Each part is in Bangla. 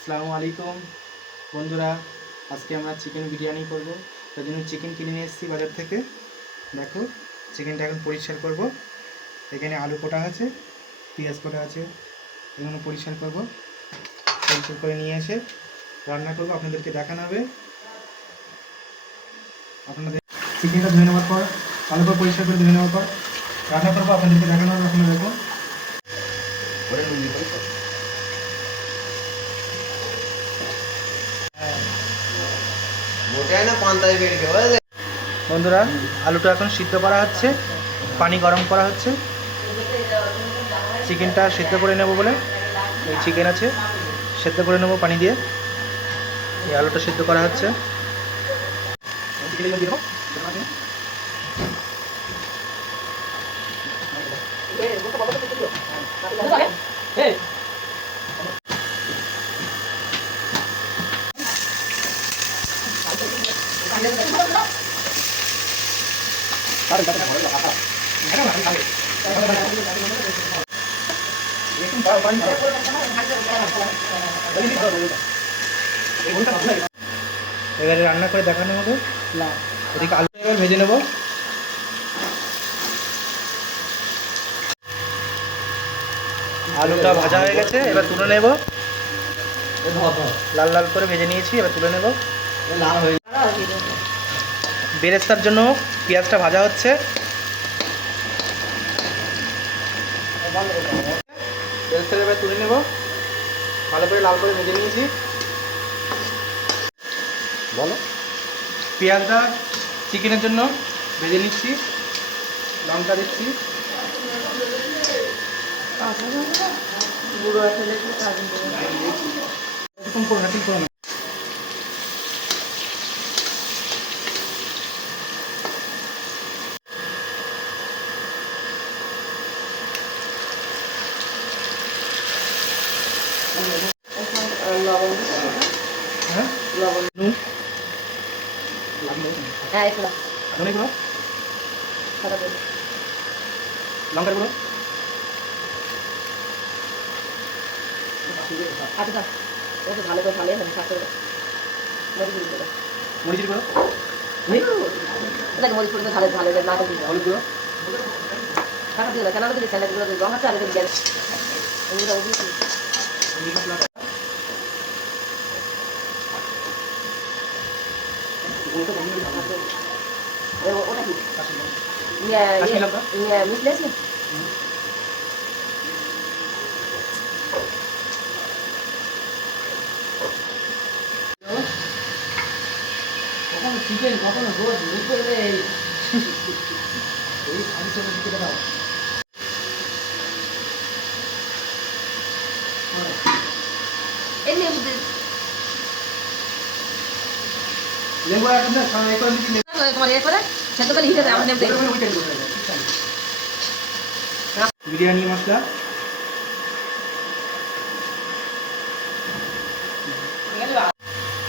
আসসালামু আলাইকুম বন্ধুরা, আজকে আমরা চিকেন বিরিয়ানি করব। তার জন্য চিকেন কিনে নিয়ে এসেছি বাজার থেকে। দেখো, চিকেনটা এখন পরিষ্কার করব। এখানে আলু কোটা আছে, পেঁয়াজ কোটা আছে, এগুলো পরিষ্কার করব। পরিষ্কার করে নিয়ে এসে রান্না করব, আপনাদেরকে দেখানো হবে। আপনাদের চিকেনটা ধুয়ে নেওয়ার পর, ভালো করে পরিষ্কার করে ধুয়ে নেওয়ার পর রান্না করবো, আপনাদেরকে দেখানো হবে। আপনারা দেখুন। বন্ধুরা, আলুটা এখন সিদ্ধ করা হচ্ছে, পানি গরম করা হচ্ছে। চিকেনটা সিদ্ধ করে নেব বলে, এই চিকেন আছে, সিদ্ধ করে নেব পানি দিয়ে। এই আলুটা সিদ্ধ করা হচ্ছে। এবারে রান্না করে দেখানো হবে। ওদিকে আলু এবার ভেজে নেব। আলুটা ভাজা হয়ে গেছে, এবার তুলে নেব। লাল লাল করে ভেজে নিয়েছি, এবার তুলে নেব। বেরেস্তার জন্য পেঁয়াজটা ভাজা হচ্ছে। বেরেস্তাটা এবার তুলে নেব, ভালো করে লাল করে ভেজে নিয়েছি। বলো, পেঁয়াজটা চিকেনের জন্য ভেজে নিচ্ছি, লঙ্কা দিচ্ছি। হ্যাঁ, নুন ধনে গুঁড়ো, লঙ্কার গুঁড়ো, মরিচের গুঁড়ো, হলুদ গুঁড়ো, মিট মশলা, কাশ্মীরি লঙ্কা, চিকেন কখনো রোজ মিট করলে এই আমি চলে দিতে দাও। লেবু এখন না সবাই করে দিতে বিরিয়ানি মশলা,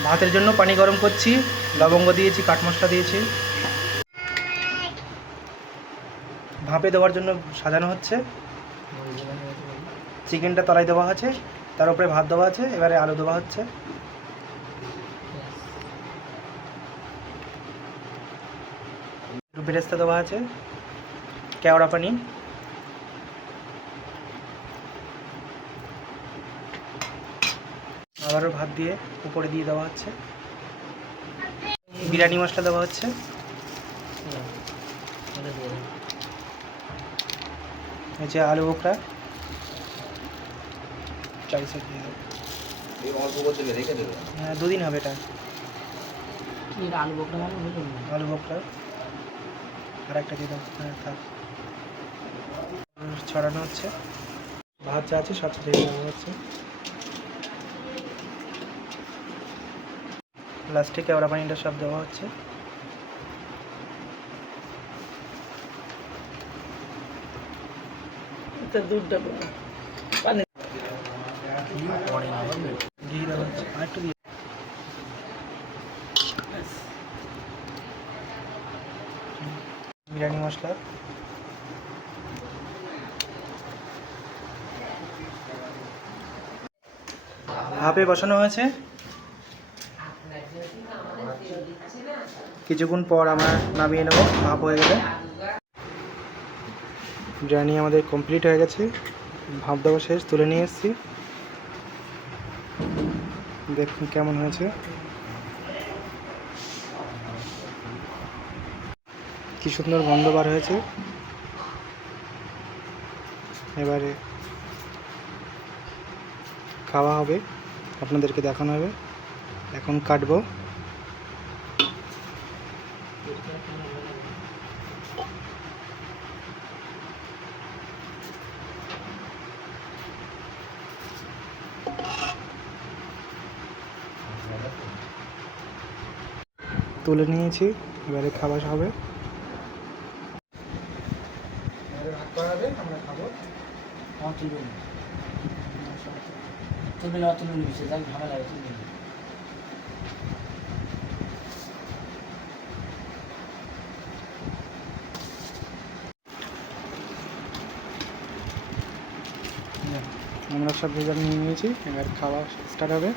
ভাতের জন্য পানি গরম করছি, লবঙ্গ দিয়েছি, কাঠ মশলা দিয়েছি। ভাপে দেওয়ার জন্য সাজানো হচ্ছে। চিকেনটা তলায় দেওয়া আছে, তার উপরে ভাত দেওয়া আছে, এবারে আলু দেওয়া হচ্ছে। একটু বেরেস্তা দেওয়া আছে, কেওড়া পানি, আবারও ভাত দিয়ে উপরে দিয়ে দেওয়া হচ্ছে। বিরিয়ানি মশলা দেওয়া হচ্ছে। এই যে আলু বোখরা, চাইছে হ্যাঁ, 2 দিন হবে এটা। আলু বোখরা আর একটা দিয়ে দাও। হ্যাঁ, থাক। ছড়ানো হচ্ছে, ভাত যা আছে সব দিয়ে দেওয়া হচ্ছে। লাস্টে কেওড়া পানিটা সব দেওয়া হচ্ছে। ঘি দেওয়া হচ্ছে, আর একটু দিয়ে বিরিয়ানি মশলা, ভাপে বসানো হয়েছে। কিছুক্ষণ পর আমরা নামিয়ে নেব ভাপ হয়ে গেলে। বিরিয়ানি আমাদের কমপ্লিট হয়ে গেছে, ভাপ দেওয়া শেষ, তুলে নিয়ে এসেছি। দেখুন কেমন হয়েছে, কি সুন্দর গন্ধ বার হয়েছে। এবারে খাওয়া হবে, আপনাদেরকে দেখানো হবে। এখন কাটবো। তুলে নিয়েছি, এবারে খাওয়া হবে। ভাত করা হবে, আমরা খাবো। আমরা সব ভেজাল নিয়ে নিয়েছি, এবার খাওয়া স্টার্ট হবে।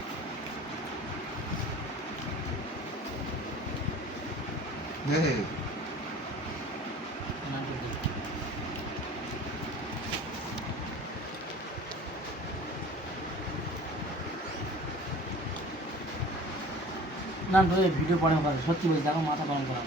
না ভিডিও পরে সত্যি বলছি, দেখো মাথা গরম করা।